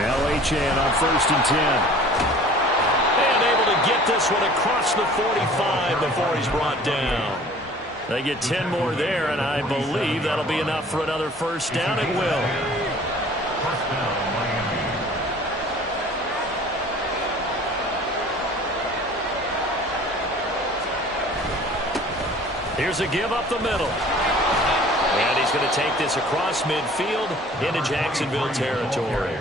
LHN on 1st and 10. And able to get this one across the 45 before he's brought down. They get 10 more there, and I believe that'll be enough for another first down. It will. Here's a give up the middle. And he's going to take this across midfield into Jacksonville territory.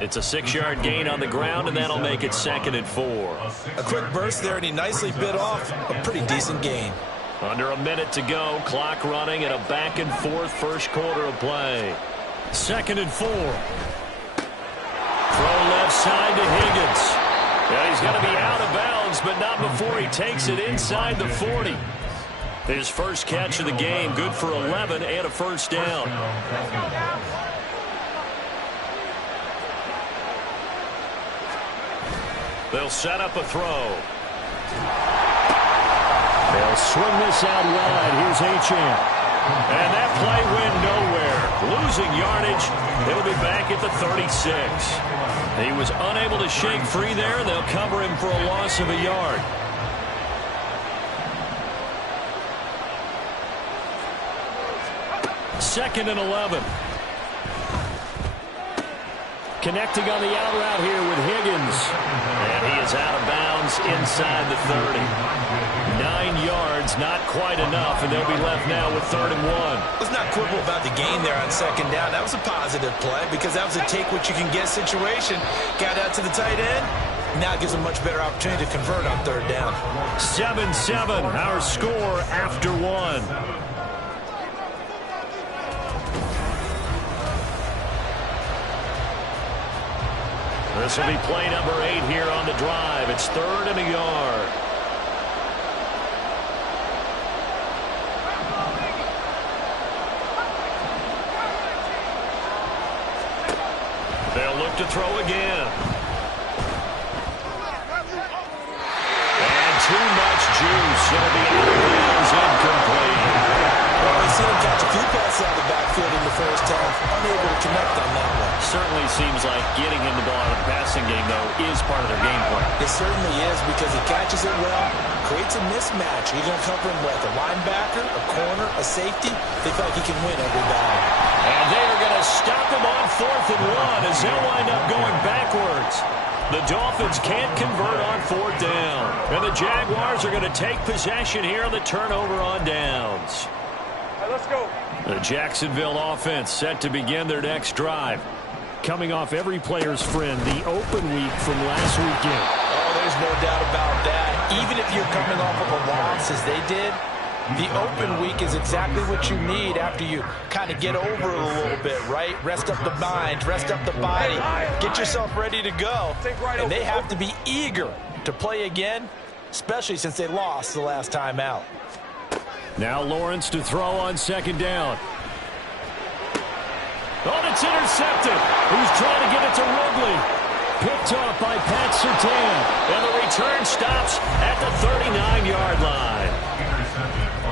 It's a 6-yard gain on the ground, and that'll make it 2nd and 4. A quick burst there, and he nicely bit off a pretty decent gain. Under a minute to go, clock running, and a back-and-forth first quarter of play. 2nd and 4. Throw left side to Higgins. Yeah, he's going to be out of bounds, but not before he takes it inside the 40. His first catch of the game, good for 11 and a first down. They'll set up a throw. They'll swing this out wide. Here's Achane. And that play went nowhere. Losing yardage. It'll be back at the 36. He was unable to shake free there. They'll cover him for a loss of a yard. Second and 11. Connecting on the out route here with Higgins. And he is out of bounds inside the 30. 9 yards, not quite enough, and they'll be left now with 3rd and 1. Let's not quibble about the gain there on 2nd down. That was a positive play because that was a take-what-you-can-get situation. Got out to the tight end. Now it gives a much better opportunity to convert on 3rd down. 7-7, our score after 1. This will be play number 8 here on the drive. It's 3rd and a yard. They'll look to throw again. And too much juice. It'll be out of bounds, incomplete. Well, we've seen him catch a few passes out of the backfield in the first half. Unable to connect on that one. Certainly seems like getting him the ball out of the passing game, though, is part of their game plan. It certainly is because he catches it well, creates a mismatch. You're going to cover him with a linebacker, a corner, a safety. They feel like he can win every battle. And they are going to stop him on 4th and 1 as they'll wind up going backwards. The Dolphins can't convert on 4th down. And the Jaguars are going to take possession here on the turnover on downs. Let's go. The Jacksonville offense set to begin their next drive. Coming off every player's friend, the open week from last weekend. Oh, there's no doubt about that. Even if you're coming off of a loss as they did, the open week is exactly what you need after you kind of get over it a little bit, right? Rest up the mind, rest up the body, get yourself ready to go. And they have to be eager to play again, especially since they lost the last time out. Now Lawrence to throw on 2nd down. Oh, it's intercepted. He's trying to get it to Ridley. Picked off by Pat Surtain. And the return stops at the 39-yard line.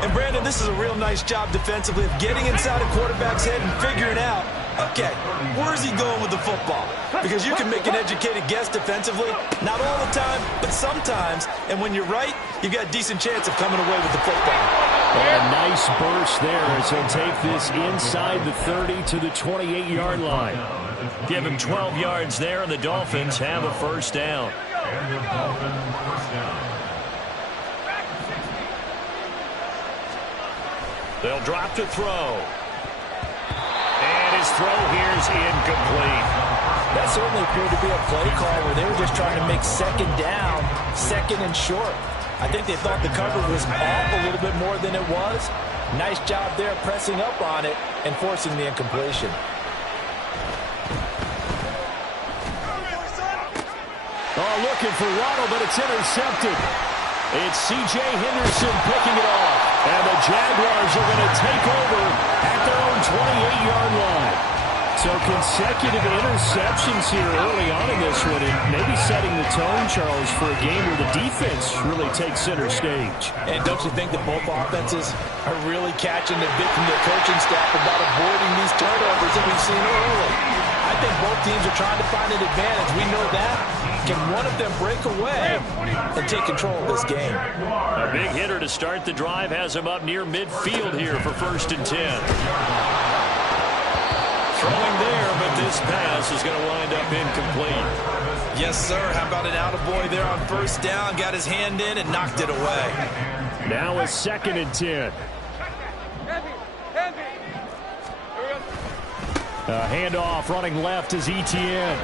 And Brandon, this is a real nice job defensively of getting inside a quarterback's head and figuring out, okay, where's he going with the football? Because you can make an educated guess defensively, not all the time, but sometimes. And when you're right, you've got a decent chance of coming away with the football. A nice burst there as he'll take this inside the 30 to the 28-yard line. Give him 12 yards there, and the Dolphins have a first down. They'll drop to throw. And his throw here's incomplete. That certainly appeared to be a play call where they were just trying to make 2nd down, 2nd and short. I think they thought the cover was off a little bit more than it was. Nice job there pressing up on it and forcing the incompletion. Oh, looking for Waddle, but it's intercepted. It's C.J. Henderson picking it off. And the Jaguars are going to take over at their own 28-yard line. So consecutive interceptions here early on in this one, and maybe setting the tone, Charles, for a game where the defense really takes center stage. And don't you think that both offenses are really catching the bit from their coaching staff about avoiding these turnovers that we've seen early? I think both teams are trying to find an advantage. We know that. Can one of them break away and take control of this game? A big hitter to start the drive has him up near midfield here for 1st and 10. Throwing there, but this pass is going to wind up incomplete. Yes, sir. How about an attaboy there on 1st down? Got his hand in and knocked it away. Now a 2nd and 10. A handoff running left is Etienne.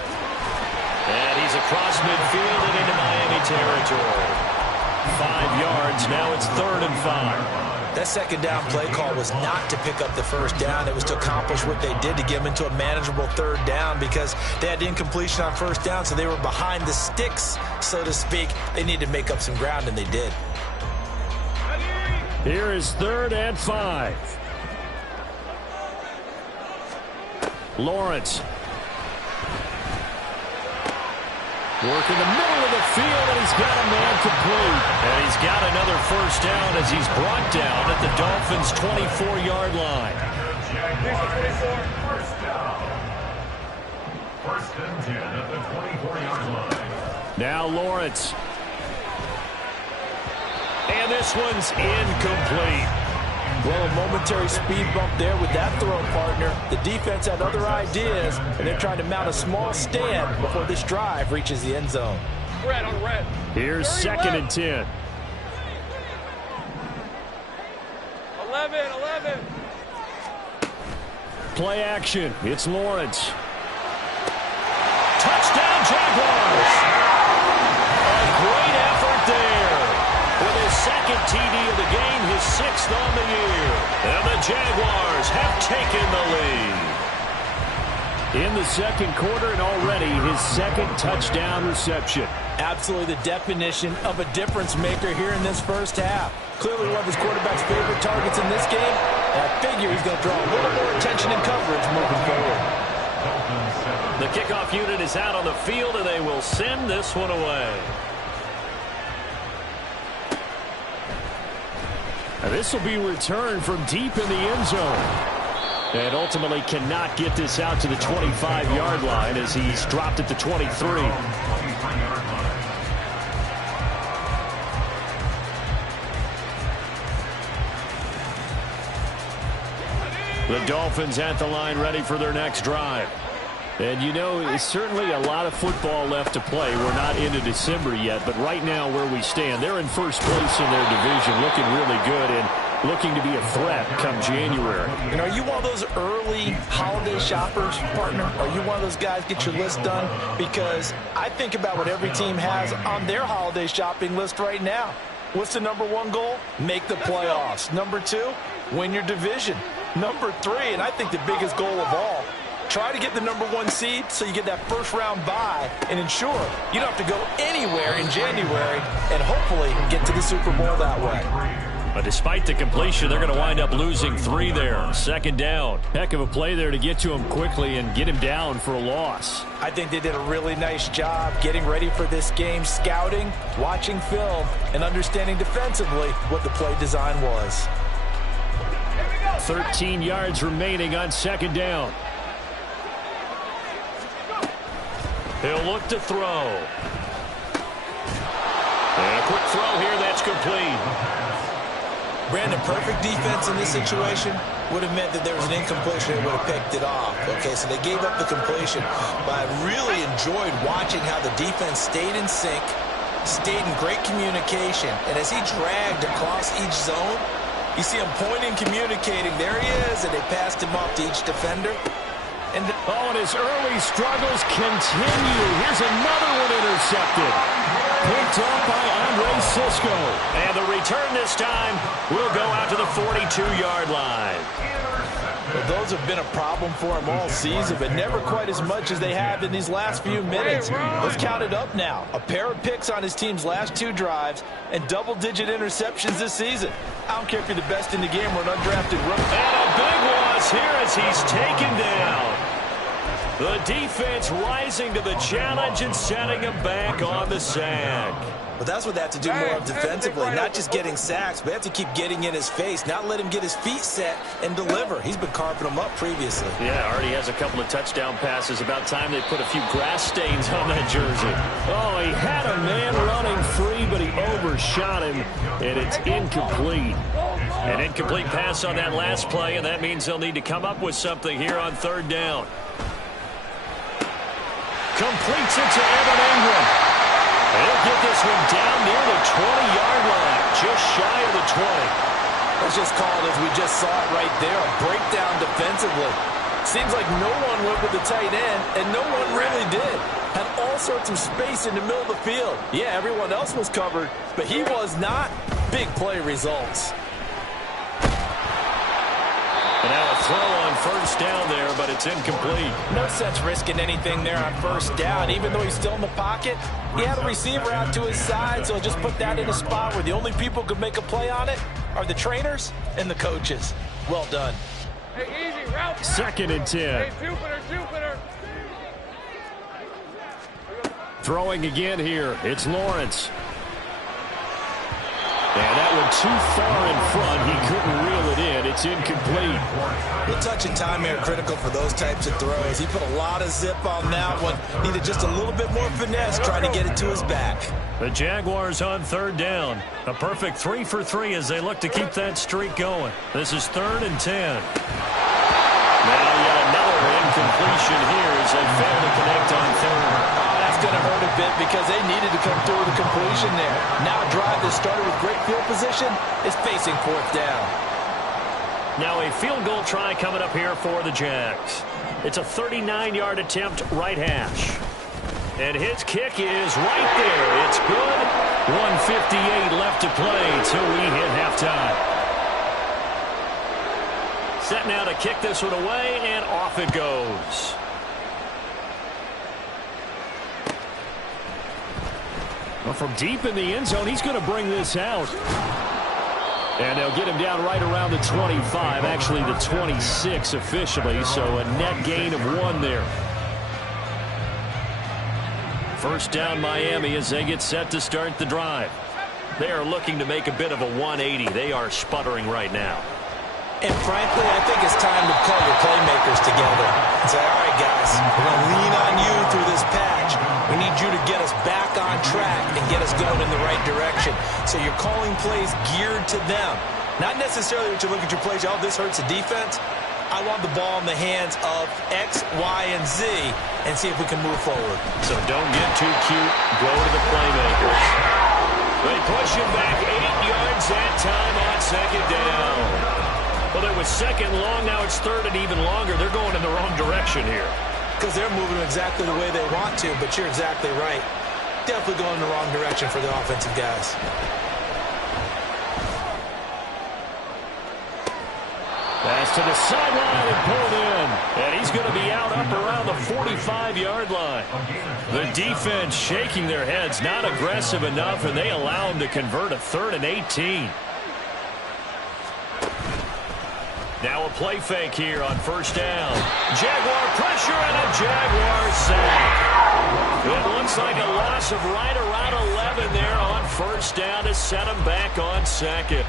And he's across midfield and into Miami territory. 5 yards. Now it's 3rd and 5. That 2nd down play call was not to pick up the 1st down. It was to accomplish what they did to get them into a manageable 3rd down because they had incompletion on 1st down, so they were behind the sticks, so to speak. They needed to make up some ground, and they did. Here is 3rd and 5. Lawrence. Working the middle of the field, and he's got a man complete. And he's got another 1st down as he's brought down at the Dolphins' 24-yard line. 1st and 10 at the 24-yard line. Now Lawrence. And this one's incomplete. Well, a momentary speed bump there with that throw, partner. The defense had other ideas, and they're trying to mount a small stand before this drive reaches the end zone. Red on red. Here's 2nd and 10. 11. Play action. It's Lawrence. Touchdown, Jaguars. A great effort there. With his 2nd TD of the game, his 6th on the year. And the Jaguars have taken the lead. In the 2nd quarter, and already his 2nd touchdown reception. Absolutely the definition of a difference maker here in this 1st half. Clearly one of his quarterback's favorite targets in this game. And I figure he's going to draw a little more attention and coverage moving forward. The kickoff unit is out on the field, and they will send this one away. This will be returned from deep in the end zone. And ultimately cannot get this out to the 25-yard line as he's dropped at the 23. The Dolphins at the line ready for their next drive. And you know, it's certainly a lot of football left to play. We're not into December yet, but right now where we stand, they're in 1st place in their division, looking really good and looking to be a threat come January. And are you one of those early holiday shoppers, partner? Are you one of those guys get your list done? Because I think about what every team has on their holiday shopping list right now. What's the #1 goal? Make the playoffs. #2, win your division. #3, and I think the biggest goal of all, try to get the #1 seed so you get that 1st-round bye and ensure you don't have to go anywhere in January and hopefully get to the Super Bowl that way. But despite the completion, they're going to wind up losing 3 there. 2nd down. Heck of a play there to get to him quickly and get him down for a loss. I think they did a really nice job getting ready for this game, scouting, watching film, and understanding defensively what the play design was. 13 yards remaining on 2nd down. He'll look to throw. And a quick throw here, that's complete. Brandon, perfect defense in this situation would have meant that there was an incompletion and would have picked it off. Okay, so they gave up the completion, but I really enjoyed watching how the defense stayed in sync, stayed in great communication, and as he dragged across each zone, you see him pointing, communicating. There he is, and they passed him off to each defender. And his early struggles continue. Here's another one intercepted. Picked up by Andre Sisco. And the return this time will go out to the 42-yard line. Well, those have been a problem for him all season, but never quite as much as they have in these last few minutes. Let's count it up now. A pair of picks on his team's last 2 drives and double-digit interceptions this season. I don't care if you're the best in the game or an undrafted rookie. And a big loss here as he's taken down. The defense rising to the challenge and setting him back on the sack. But that's what they have to do more of defensively, not just getting sacks, but they have to keep getting in his face, not let him get his feet set and deliver. He's been carving them up previously. Yeah, already has a couple of touchdown passes. About time they put a few grass stains on that jersey. Oh, he had a man running free, but he overshot him, and it's incomplete. An incomplete pass on that last play, and that means they'll need to come up with something here on third down. Completes it to Evan Ingram. He'll get this one down near the 20-yard line, just shy of the 20. That's just called, as we just saw it right there, a breakdown defensively. Seems like no one went with the tight end, and no one really did. Had all sorts of space in the middle of the field. Yeah, everyone else was covered, but he was not. Big play results. And now a throw on first down there, but it's incomplete. No sense risking anything there on first down. Even though he's still in the pocket, he had a receiver out to his side, so just put that in a spot where the only people who could make a play on it are the trainers and the coaches. Well done. Hey, easy, route. 2nd and 10. Hey, Jupiter. Throwing again here. It's Lawrence. And that one too far in front. He couldn't reel it in. It's incomplete. The touch and time here critical for those types of throws. He put a lot of zip on that one. Needed just a little bit more finesse trying to get it to his back. The Jaguars on third down. A perfect 3 for 3 as they look to keep that streak going. This is 3rd and 10. Now yet another incompletion here as they fail to connect on third. Oh, that's going to hurt a bit because they needed to come through with a completion there. Now a drive that started with great field position is facing 4th down. Now a field goal try coming up here for the Jags. It's a 39-yard attempt, right hash. And his kick is right there. It's good. 1:58 left to play till we hit halftime. Set now to kick this one away, and off it goes. Well, from deep in the end zone, he's going to bring this out. And they'll get him down right around the 25, actually the 26 officially, so a net gain of 1 there. First down Miami as they get set to start the drive. They are looking to make a bit of a 180. They are sputtering right now. And frankly, I think it's time to call your playmakers together and say, all right, guys, we're going to lean on you through this patch. We need you to get us back on track and get us going in the right direction. So you're calling plays geared to them. Not necessarily what you look at your plays, oh, this hurts the defense. I want the ball in the hands of X, Y, and Z and see if we can move forward. So don't get too cute. Go to the playmakers. They push him back 8 yards that time on 2nd down. Well, it was 2nd long. Now it's 3rd and even longer. They're going in the wrong direction here. Because they're moving exactly the way they want to, but you're exactly right. Definitely going in the wrong direction for the offensive guys. Pass to the sideline and pulled in. And he's going to be out up around the 45-yard line. The defense shaking their heads, not aggressive enough, and they allow him to convert a 3rd and 18. Now a play fake here on first down. Jaguar pressure and a Jaguar sack. It looks like a loss of right around 11 there on first down to set him back on 2nd.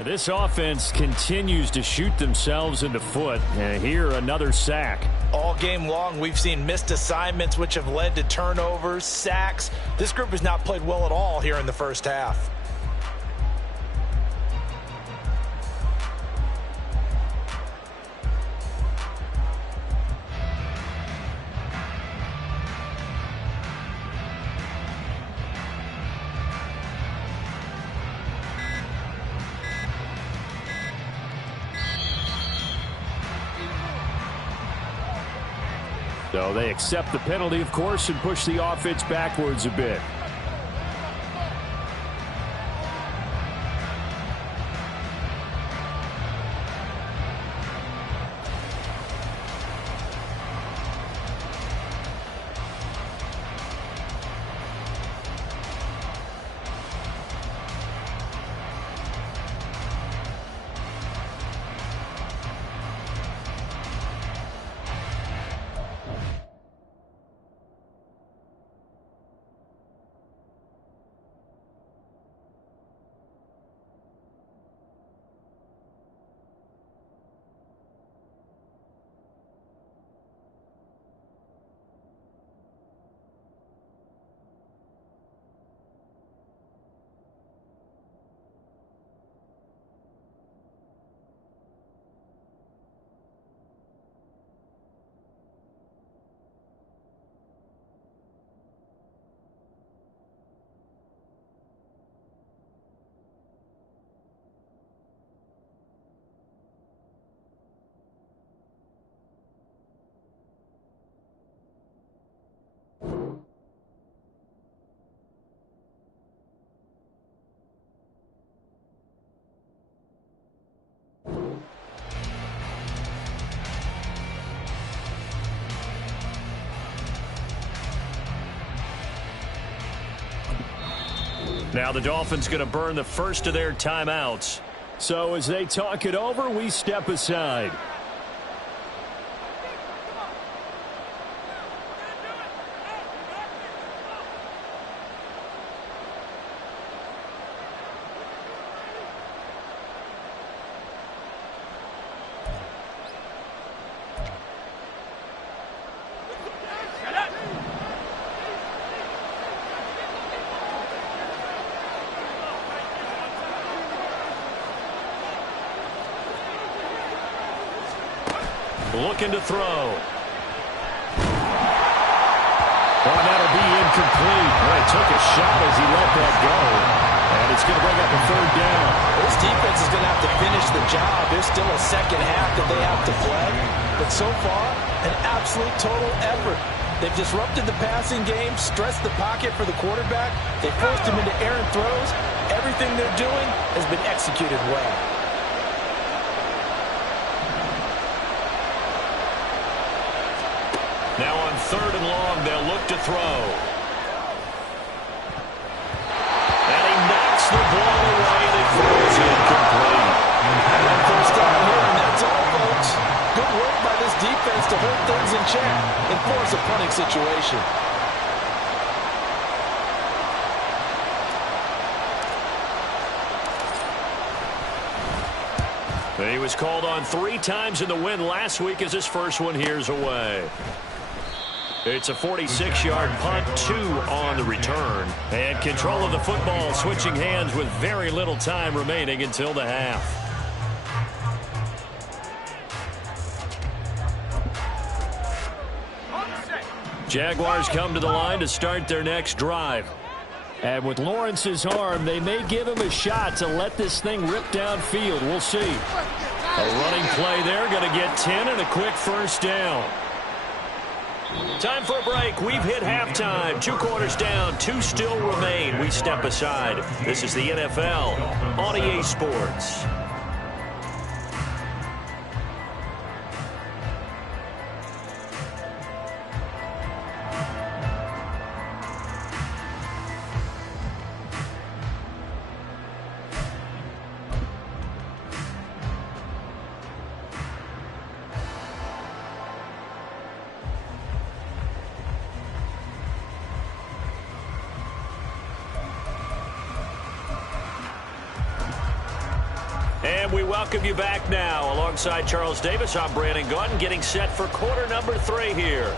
This offense continues to shoot themselves in the foot. And here, another sack. All game long, we've seen missed assignments, which have led to turnovers, sacks. This group has not played well at all here in the first half. So they accept the penalty, of course, and push the offense backwards a bit. Now the Dolphins going to burn the first of their timeouts. So as they talk it over, we step aside. Looking to throw. Oh, that'll be incomplete. Well, he took a shot as he let that go. And it's going to bring up a third down. This defense is going to have to finish the job. There's still a second half that they have to play. But so far, an absolute total effort. They've disrupted the passing game, stressed the pocket for the quarterback. They forced him into errant throws. Everything they're doing has been executed well. Now on 3rd and long, they'll look to throw. And he knocks the ball away and it throws incomplete. And first down here, and that's all, folks. Good work by this defense to hold things in check and force a punting situation. He was called on 3 times in the win last week as his first one here's away. It's a 46-yard punt, 2 on the return. And control of the football switching hands with very little time remaining until the half. Jaguars come to the line to start their next drive. And with Lawrence's arm, they may give him a shot to let this thing rip downfield. We'll see. A running play there, going to get 10 and a quick first down. Time for a break. We've hit halftime. 2 quarters down, 2 still remain. We step aside. This is the NFL on EA Sports. And we welcome you back now. Alongside Charles Davis, I'm Brandon Gaudin, getting set for quarter number 3 here.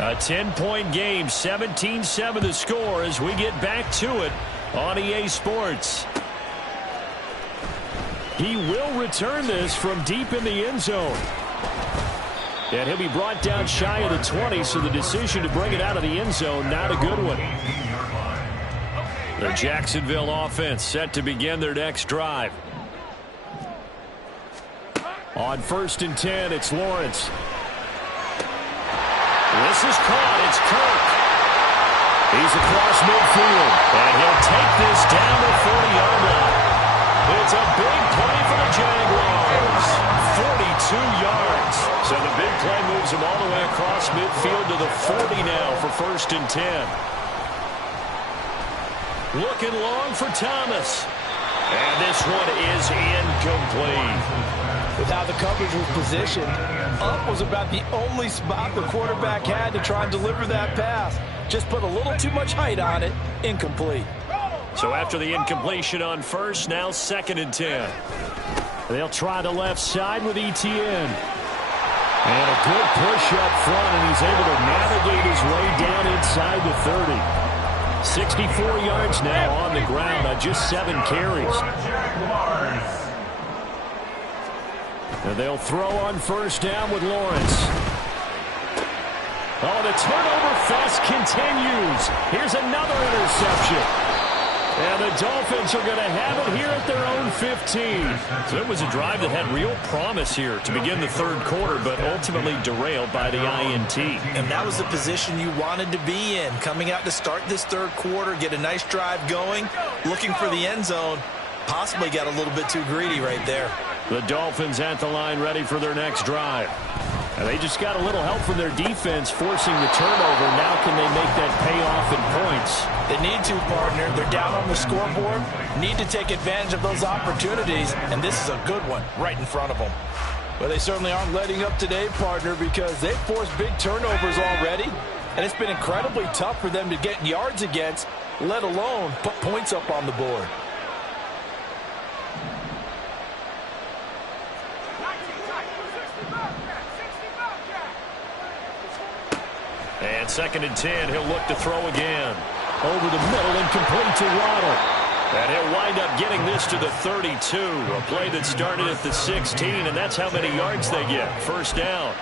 A 10-point game, 17-7 the score as we get back to it on EA Sports. He will return this from deep in the end zone. And he'll be brought down shy of the 20, so the decision to bring it out of the end zone, not a good one. The Jacksonville offense set to begin their next drive. On 1st and 10, it's Lawrence. This is caught. It's Kirk. He's across midfield, and he'll take this down the 40-yard line. It's a big play for the Jaguars. 42 yards. So the big play moves him all the way across midfield to the 40 now for 1st and 10. Looking long for Thomas. And this one is incomplete. With how the coverage was positioned, up was about the only spot the quarterback had to try and deliver that pass. Just put a little too much height on it. Incomplete. So after the incompletion on 1st, now 2nd and 10. They'll try the left side with Etienne. And a good push up front, and he's able to navigate his way down inside the 30. 64 yards now on the ground on just 7 carries. And they'll throw on 1st down with Lawrence. Oh, the turnover fest continues. Here's another interception. And the Dolphins are going to have it here at their own 15. So it was a drive that had real promise here to begin the 3rd quarter, but ultimately derailed by the INT. And that was the position you wanted to be in. Coming out to start this 3rd quarter, get a nice drive going, looking for the end zone. Possibly got a little bit too greedy right there. The Dolphins at the line ready for their next drive. And they just got a little help from their defense forcing the turnover. Now can they make that pay off in points? They need to, partner. They're down on the scoreboard. Need to take advantage of those opportunities. And this is a good one right in front of them. Well, they certainly aren't letting up today, partner, because they've forced big turnovers already. And it's been incredibly tough for them to get yards against, let alone put points up on the board. And 2nd and 10, he'll look to throw again. Over the middle and complete to Waddle. And he'll wind up getting this to the 32. A play that started at the 16, and that's how many yards they get. 1st down.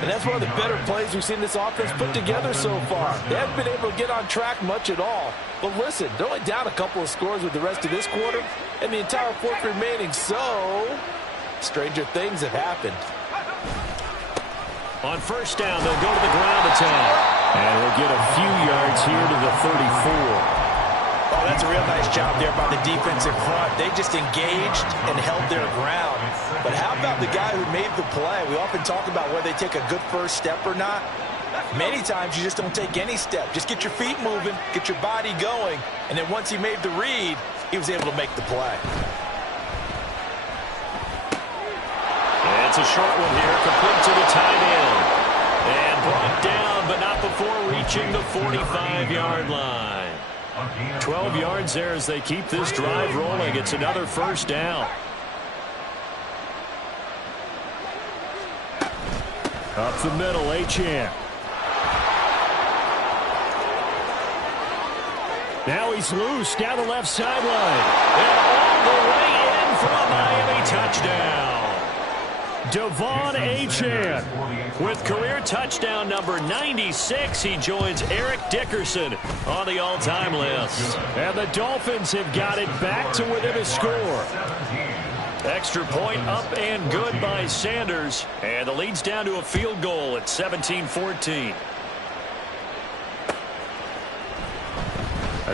And that's one of the better plays we've seen this offense put together so far. They haven't been able to get on track much at all. But listen, they're only down a couple of scores with the rest of this quarter, and the entire 4th remaining. So, stranger things have happened. On 1st down, they'll go to the ground attack. And we'll get a few yards here to the 34. Oh, that's a real nice job there by the defense in front. They just engaged and held their ground. But how about the guy who made the play? We often talk about whether they take a good first step or not. Many times you just don't take any step. Just get your feet moving, get your body going. And then once he made the read, he was able to make the play. It's a short one here, complete to the tight end. And brought down, but not before reaching the 45-yard line. 12 yards there as they keep this drive rolling. It's another 1st down. Up the middle, Achane. Now he's loose down the left sideline. And all the way in for a Miami touchdown. Devon Achane with career touchdown number 96. He joins Eric Dickerson on the all-time list. And the Dolphins have got it back to within a score. Extra point up and good by Sanders. And the lead's down to a field goal at 17-14.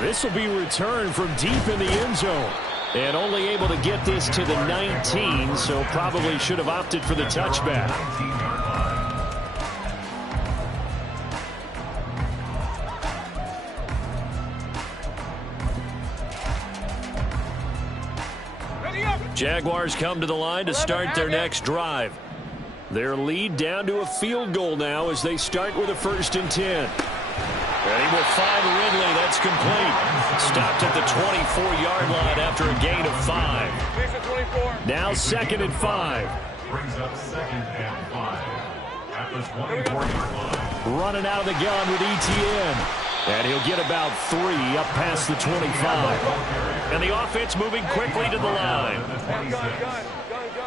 This will be returned from deep in the end zone. And only able to get this to the 19, so probably should have opted for the touchback. Jaguars come to the line to start their next drive. Their lead down to a field goal now as they start with a 1st and 10. And he will find Ridley. That's complete. Stopped at the 24-yard line after a gain of 5. Now 2nd and 5. Brings up 2nd and 5. At the 24-yard line. Running out of the gun with Etienne. And he'll get about 3 up past the 25. And the offense moving quickly to the line.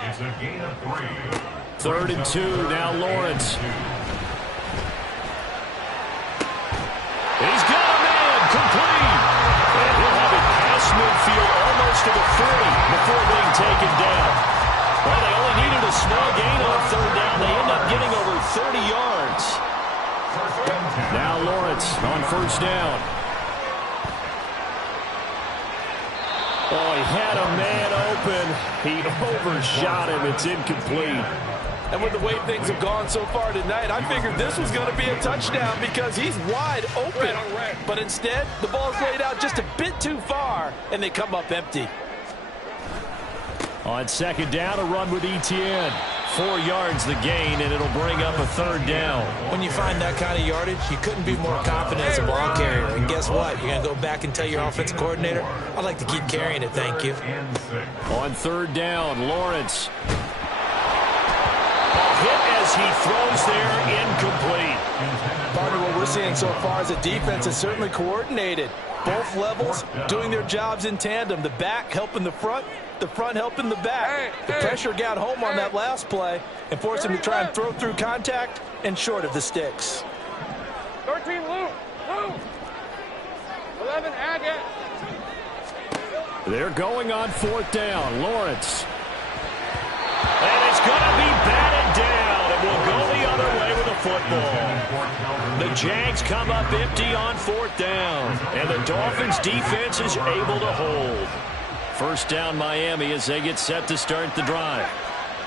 It's a gain of 3. 3rd and 2. Now Lawrence. He's got a man complete. And he'll have it past midfield almost to the 40 before being taken down. Well, they only needed a small gain on 3rd down. They end up getting over 30 yards. Now Lawrence on 1st down. Oh, he had a man open. He overshot him. It's incomplete. And with the way things have gone so far tonight, I figured this was going to be a touchdown because he's wide open. But instead, the ball's laid out just a bit too far, and they come up empty. On 2nd down, a run with Etienne. 4 yards the gain, and it'll bring up a 3rd down. When you find that kind of yardage, you couldn't be more confident as a ball carrier. And guess what? You're going to go back and tell your offensive coordinator, I'd like to keep carrying it, thank you. On 3rd down, Lawrence. Hit as he throws there, incomplete. Partner, what we're seeing so far as a defense is certainly coordinated. Both levels doing their jobs in tandem. The back helping the front helping the back. The pressure got home on that last play and forced him to try and throw through contact and short of the sticks. 13, Luke. 11, Agate. They're going on 4th down. Lawrence. And it's going to be batted down. It will go the other way with the football. The Jags come up empty on 4th down. And the Dolphins' defense is able to hold. 1st down Miami as they get set to start the drive.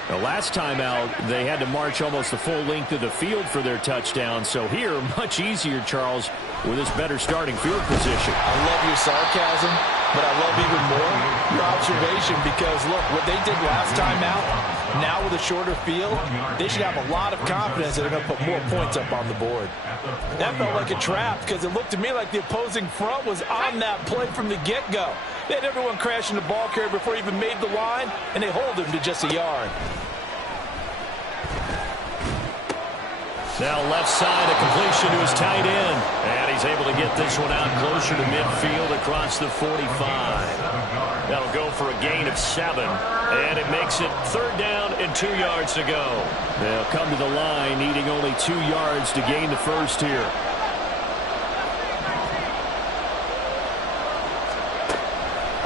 The last time out, they had to march almost the full length of the field for their touchdown. So here, much easier, Charles, with this better starting field position. I love your sarcasm, but I love even more your observation because, look, what they did last time out, now with a shorter field, they should have a lot of confidence that they're going to put more points up on the board. That felt like a trap because it looked to me like the opposing front was on that play from the get-go. They had everyone crashing the ball carrier before he even made the line, and they hold him to just a yard. Now left side, a completion to his tight end. And he's able to get this one out closer to midfield across the 45. That'll go for a gain of 7. And it makes it 3rd down and 2 yards to go. They'll come to the line, needing only 2 yards to gain the 1st here.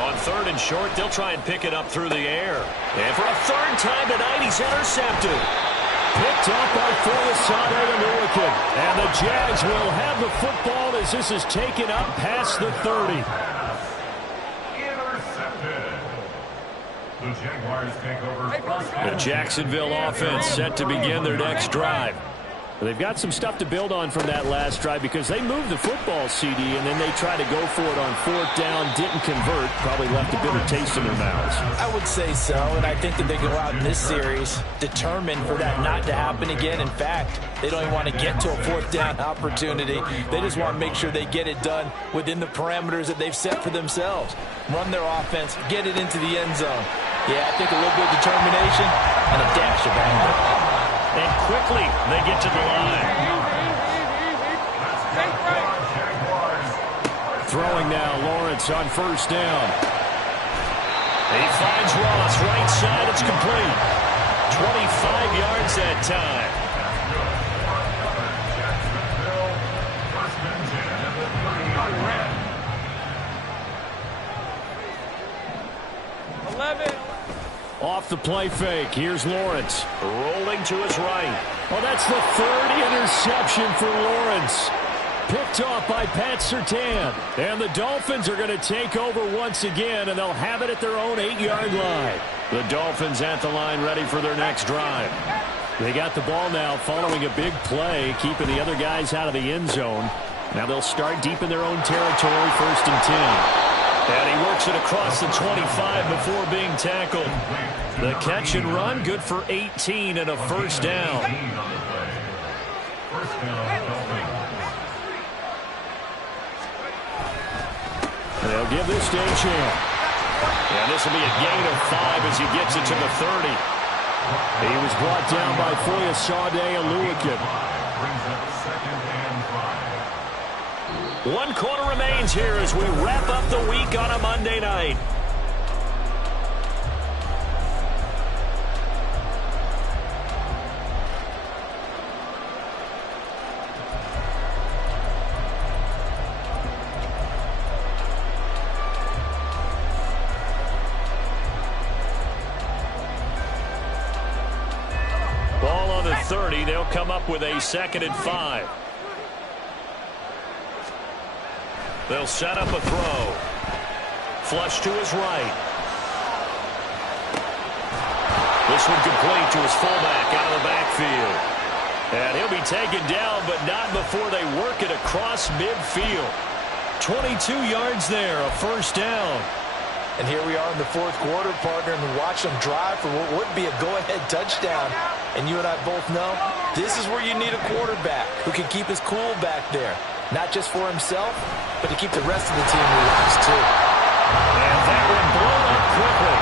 On 3rd and short, they'll try and pick it up through the air. And for a 3rd time tonight, he's intercepted. Picked up by Folasade American. And the Jags will have the football as this is taken up past the 30. Intercepted. The Jaguars take over. The Jacksonville offense set to begin their next drive. They've got some stuff to build on from that last drive because they moved the football, CD, and then they tried to go for it on 4th down, didn't convert, probably left a bitter taste in their mouths. I would say so, and I think that they go out in this series determined for that not to happen again. In fact, they don't even want to get to a 4th down opportunity. They just want to make sure they get it done within the parameters that they've set for themselves. Run their offense, get it into the end zone. Yeah, I think a little bit of determination and a dash of anger. And quickly, they get to the line. Throwing now, Lawrence on 1st down. He finds Ross, right side, it's complete. 25 yards that time. Off the play fake, here's Lawrence. Rolling to his right. Well, that's the 3rd interception for Lawrence. Picked off by Pat Surtain. And the Dolphins are going to take over once again, and they'll have it at their own 8-yard line. The Dolphins at the line ready for their next drive. They got the ball now following a big play, keeping the other guys out of the end zone. Now they'll start deep in their own territory, 1st and 10. And he works it across the 25 before being tackled. The catch and run, good for 18 and a first down. They'll give this to a chance. And this will be a gain of 5 as he gets it to the 30. He was brought down by Foyesade Oluwakim. 1 quarter remains here as we wrap up the week on a Monday night. Ball on the 30. They'll come up with a 2nd and 5. They'll set up a throw. Flush to his right. This one complete to his fullback out of the backfield. And he'll be taken down, but not before they work it across midfield. 22 yards there, a first down. And here we are in the 4th quarter, partner, and watch them drive for what would be a go-ahead touchdown. And you and I both know this is where you need a quarterback who can keep his cool back there. Not just for himself, but to keep the rest of the team relaxed, too. And that one blown up quickly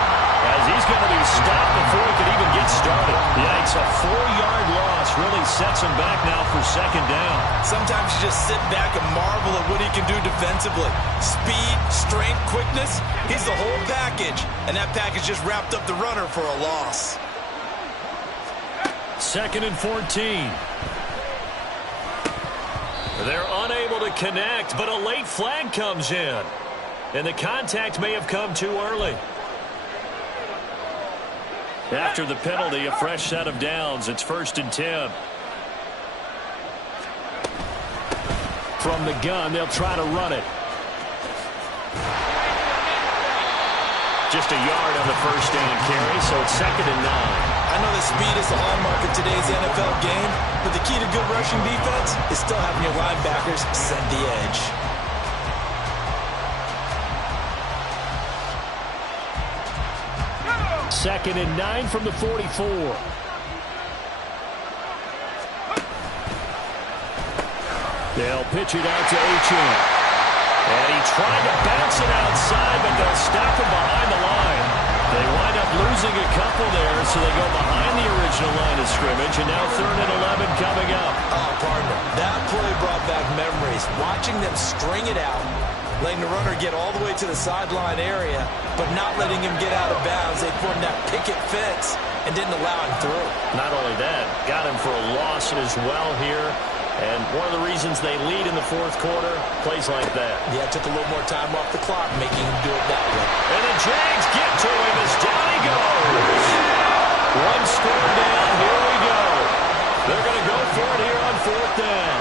as he's going to be stopped before he can even get started. Yikes, a 4-yard loss really sets him back now for 2nd down. Sometimes you just sit back and marvel at what he can do defensively. Speed, strength, quickness, he's the whole package. And that package just wrapped up the runner for a loss. 2nd and 14. They're unable to connect, but a late flag comes in. And the contact may have come too early. After the penalty, a fresh set of downs. It's 1st and 10. From the gun, they'll try to run it. Just a yard on the first down carry, so it's 2nd and 9. I know that speed is the hallmark of today's NFL game, but the key to good rushing defense is still having your linebackers set the edge. Second and 9 from the 44. They'll pitch it out to Achane. And he tried to bounce it outside, but they'll stop him behind the line. They wind up losing a couple there, so they go behind the original line of scrimmage, and now 3rd and 11 coming up. Oh, partner, that play brought back memories. Watching them string it out, letting the runner get all the way to the sideline area, but not letting him get out of bounds. They formed that picket fence and didn't allow him through. Not only that, got him for a loss as well here. And one of the reasons they lead in the 4th quarter, plays like that. Yeah, took a little more time off the clock, making him do it that way. And the Jags get to him as down he goes. 1 score down, here we go. They're going to go for it here on 4th down.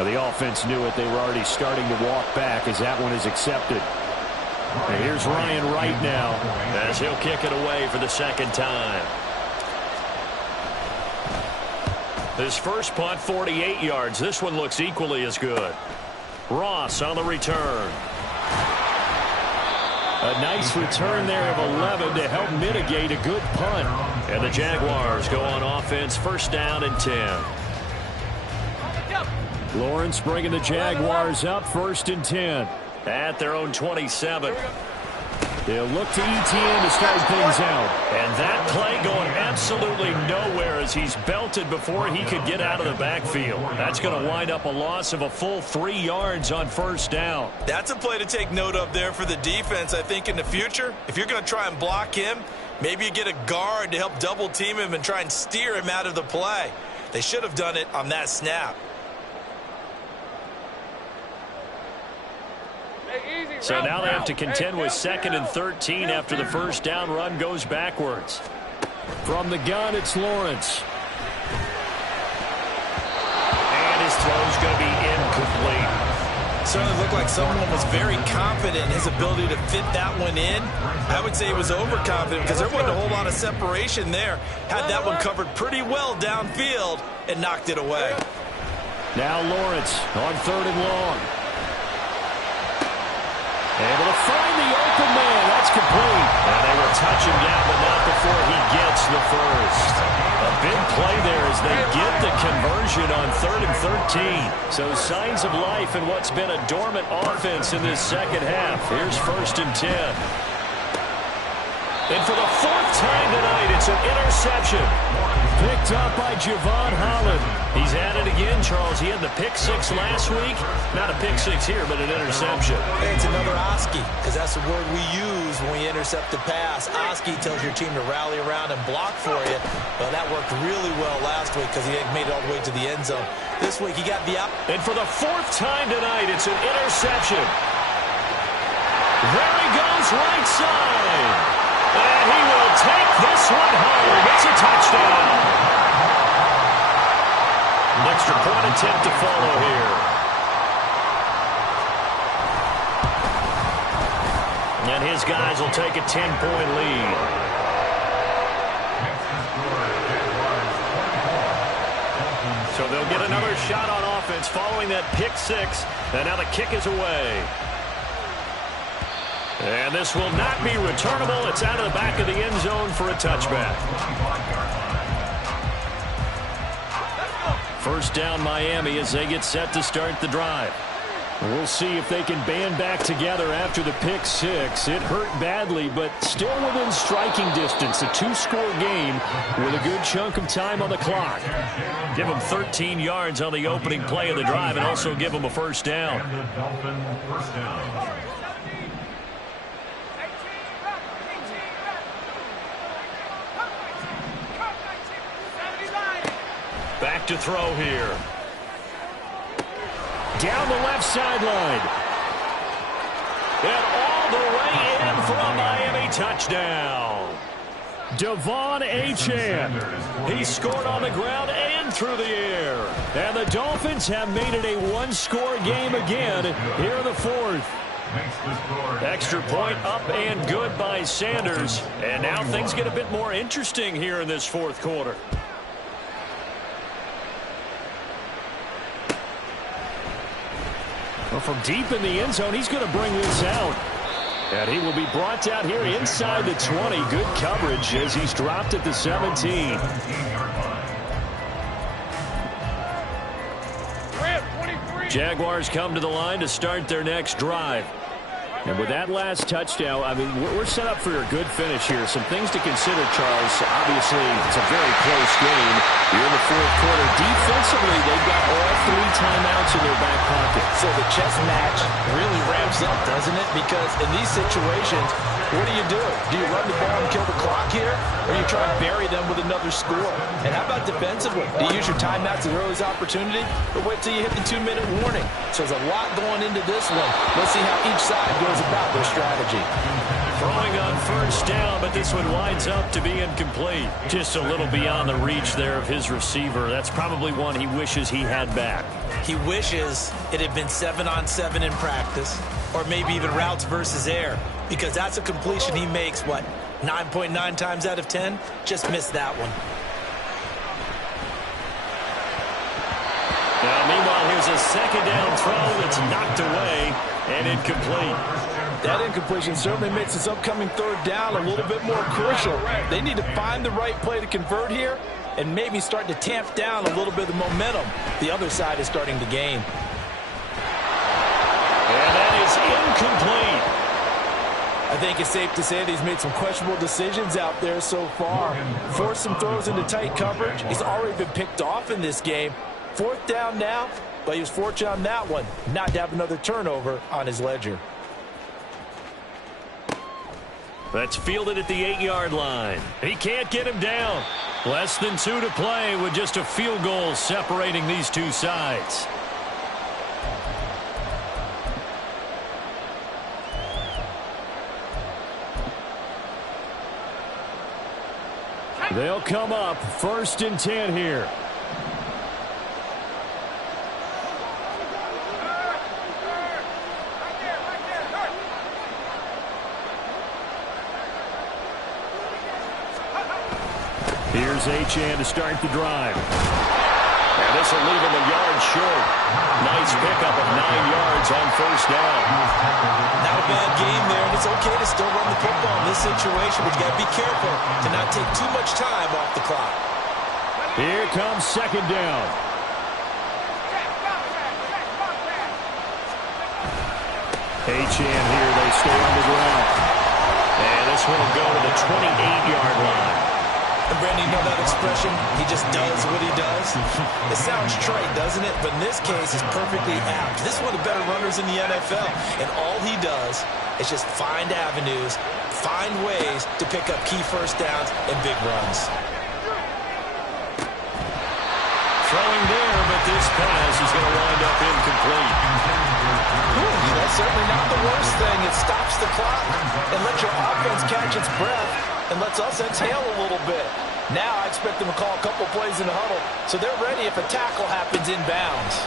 The offense knew it. They were already starting to walk back as that one is accepted. And here's Ryan Wright now as he'll kick it away for the 2nd time. His first punt, 48 yards. This one looks equally as good. Ross on the return. A nice return there of 11 to help mitigate a good punt. And the Jaguars go on offense, 1st down and 10. Lawrence bringing the Jaguars up, 1st and 10. At their own 27. They'll look to Etienne to start things out. And that play going absolutely nowhere as he's belted before he could get out of the backfield. That's going to wind up a loss of a full 3 yards on 1st down. That's a play to take note of there for the defense, I think, in the future. If you're going to try and block him, maybe you get a guard to help double team him and try and steer him out of the play. They should have done it on that snap. So now they have to contend with 2nd and 13 after the 1st down run goes backwards. From the gun, it's Lawrence. And his throw's going to be incomplete. Certainly looked like someone was very confident in his ability to fit that one in. I would say he was overconfident because there wasn't a whole lot of separation there. Had that one covered pretty well downfield and knocked it away. Now Lawrence on 3rd and long. Able to find the open man. That's complete. And they will touch him down, but not before he gets the first. A big play there as they get the conversion on 3rd and 13. So signs of life in what's been a dormant offense in this second half. Here's 1st and 10. And for the 4th time tonight, it's an interception. Picked up by Javon Holland. He's at it again, Charles. He had the pick 6 last week. Not a pick 6 here, but an interception. It's another Oski, because that's the word we use when we intercept the pass. Oski tells your team to rally around and block for you. Well, that worked really well last week because he made it all the way to the end zone. This week, he got the out. And for the 4th time tonight, it's an interception. There he goes, right side. And he will take this one home. It's a touchdown. An extra point attempt to follow here. And his guys will take a 10-point lead. So they'll get another shot on offense following that pick 6. And now the kick is away. And this will not be returnable. It's out of the back of the end zone for a touchback. 1st down Miami as they get set to start the drive. We'll see if they can band back together after the pick 6. It hurt badly, but still within striking distance. A 2-score game with a good chunk of time on the clock. Give them 13 yards on the opening play of the drive and also give them a 1st down. Back to throw here. Down the left sideline. And all the way in for a Miami touchdown. Devon Achane. He scored on the ground and through the air. And the Dolphins have made it a 1-score game again here in the 4th. Extra point up and good by Sanders. And now things get a bit more interesting here in this 4th quarter. Well, from deep in the end zone, he's going to bring this out. And he will be brought down here inside the 20. Good coverage as he's dropped at the 17. Jaguars come to the line to start their next drive. And with that last touchdown, I mean, we're set up for a good finish here. Some things to consider, Charles. Obviously, it's a very close game. You're in the 4th quarter. Defensively, they've got all 3 timeouts in their back pocket. So the chess match really ramps up, doesn't it? Because in these situations, what do? Do you run the ball and kill the clock here? Or you try to bury them with another score? And how about defensively? Do you use your timeouts at the earliest opportunity? Or wait till you hit the 2-minute warning? So there's a lot going into this one. Let's see how each side goes about their strategy. Throwing on 1st down, but this one winds up to be incomplete. Just a little beyond the reach there of his receiver. That's probably one he wishes he had back. He wishes it had been 7-on-7 in practice, or maybe even routes versus air, because that's a completion he makes, 9.9 times out of 10? Just missed that one. Now, meanwhile, here's a 2nd down throw that's knocked away and incomplete. That incompletion certainly makes this upcoming 3rd down a little bit more crucial. They need to find the right play to convert here and maybe start to tamp down a little bit of the momentum the other side is starting to gain. And that is incomplete. I think it's safe to say that he's made some questionable decisions out there so far. Forced some throws into tight coverage. He's already been picked off in this game. 4th down now, but he was fortunate on that one not to have another turnover on his ledger. That's fielded at the 8-yard line. He can't get him down. Less than 2 to play with just a field goal separating these two sides. They'll come up 1st and 10 here. Here's Achane to start the drive. And this will leave him a yard short. Nice pickup of 9 yards on 1st down. Not a bad game there, and it's okay to still run the football in this situation, but you got to be careful to not take too much time off the clock. Here comes 2nd down. Achane here, they stay on the ground. And this one will go to the 28-yard line. And Brandon, you know that expression? He just does what he does. It sounds trite, doesn't it? But in this case, it's perfectly apt. This is one of the better runners in the NFL. And all he does is just find avenues, find ways to pick up key 1st downs and big runs. Throwing there, but this pass is going to wind up incomplete. That's certainly not the worst thing. It stops the clock and lets your offense catch its breath and lets us exhale a little bit. Now I expect them to call a couple plays in the huddle so they're ready if a tackle happens inbounds.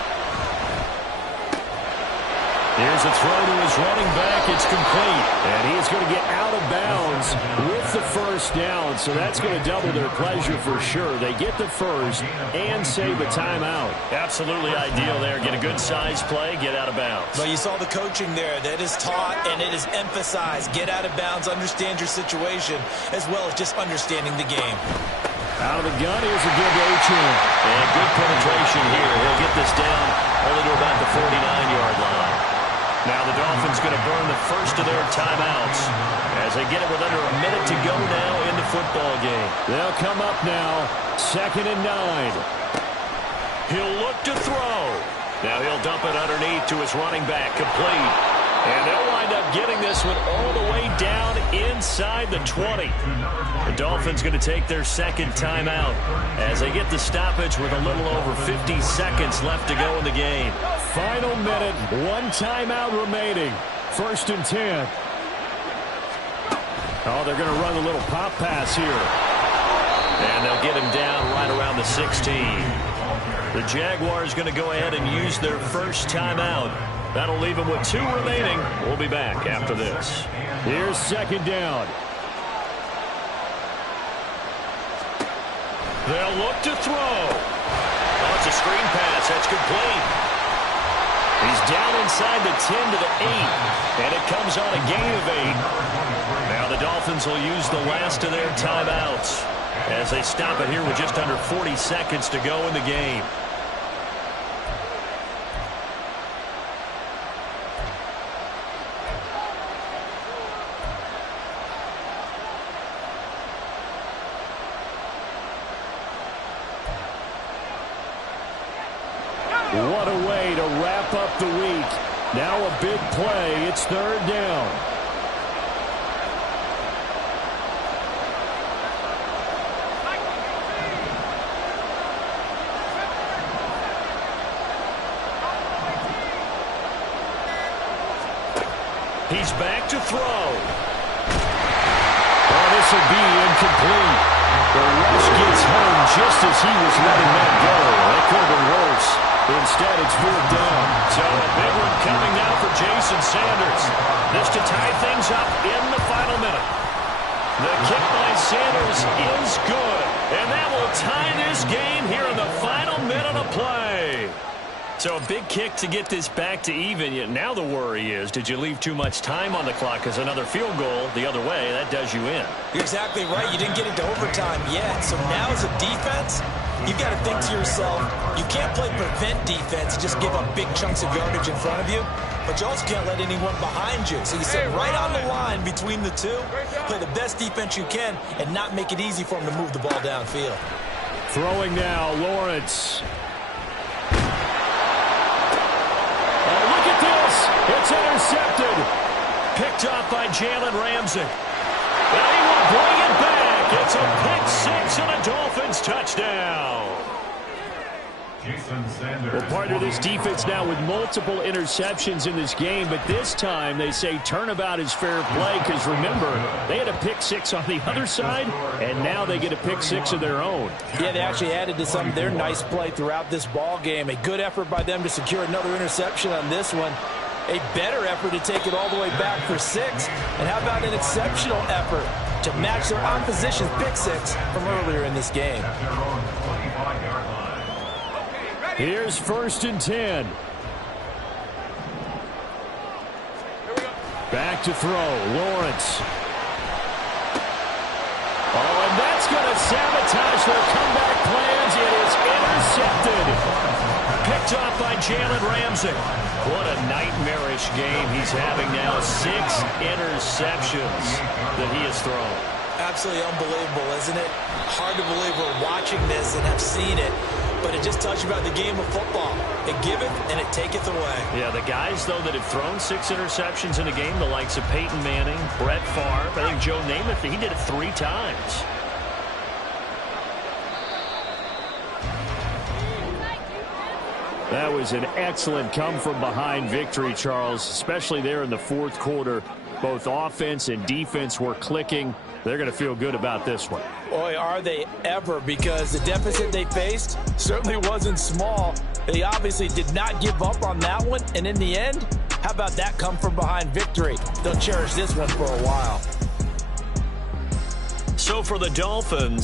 Here's a throw to his running back. It's complete. And he's going to get out of bounds with the 1st down. So that's going to double their pleasure for sure. They get the 1st and save a timeout. Absolutely ideal there. Get a good size play, get out of bounds. Well, you saw the coaching there. That is taught and it is emphasized. Get out of bounds, understand your situation, as well as just understanding the game. Out of the gun, here's a good Achane. And good penetration here. He'll get this down only to about the 49-yard line. Now the Dolphins going to burn the 1st of their timeouts as they get it with under a minute to go now in the football game. They'll come up now, 2nd and 9. He'll look to throw. Now he'll dump it underneath to his running back, complete. And they'll wind up getting this one all the way down inside the 20. The Dolphins going to take their 2nd timeout as they get the stoppage with a little over 50 seconds left to go in the game. Final minute, 1 timeout remaining. 1st and 10. Oh, they're going to run a little pop pass here. And they'll get him down right around the 16. The Jaguars going to go ahead and use their 1st timeout. That'll leave them with 2 remaining. We'll be back after this. Here's 2nd down. They'll look to throw. Oh, it's a screen pass. That's complete. He's down inside the 10 to the 8. And it comes on a gain of 8. Now the Dolphins will use the last of their timeouts as they stop it here with just under 40 seconds to go in the game. What a way to wrap up the week. Now a big play. It's 3rd down. He's back to throw. Oh, this will be incomplete. The rush gets home just as he was letting that go. That could have been worse. Instead, it's 4th down. So a big one coming now for Jason Sanders. This to tie things up in the final minute. The kick by Sanders is good. And that will tie this game here in the final minute of play. So a big kick to get this back to even. Yet now the worry is, did you leave too much time on the clock? Because another field goal the other way, that does you in. You're exactly right. You didn't get into overtime yet. So now as a defense, you've got to think to yourself, you can't play prevent defense, just give up big chunks of yardage in front of you, but you also can't let anyone behind you. So you sit right on the line between the two, play the best defense you can, and not make it easy for them to move the ball downfield. Throwing now, Lawrence. It's intercepted. Picked off by Jalen Ramsey. And he will bring it back. It's a pick 6 and a Dolphins touchdown. Well, partner, this defense now with multiple interceptions in this game, but this time they say turnabout is fair play because, remember, they had a pick six on the other side, and now they get a pick six of their own. Yeah, they actually added to some of their nice play throughout this ball game. A good effort by them to secure another interception on this one. A better effort to take it all the way back for 6. And how about an exceptional effort to match their opposition's pick six from earlier in this game? Here's 1st and 10. Back to throw. Lawrence. Oh, and that's going to sabotage their comeback plans. It is intercepted. Picked off by Jalen Ramsey. What a nightmarish game he's having now. 6 interceptions that he has thrown. Absolutely unbelievable, isn't it? Hard to believe we're watching this and have seen it. But it just touched about the game of football. It giveth and it taketh away. Yeah, the guys, though, that have thrown 6 interceptions in a game, the likes of Peyton Manning, Brett Favre, I think Joe Namath, he did it 3 times. That was an excellent come-from-behind victory, Charles, especially there in the 4th quarter. Both offense and defense were clicking. They're going to feel good about this one. Boy, are they ever, because the deficit they faced certainly wasn't small. They obviously did not give up on that one, and in the end, how about that come-from-behind victory? They'll cherish this one for a while. So for the Dolphins,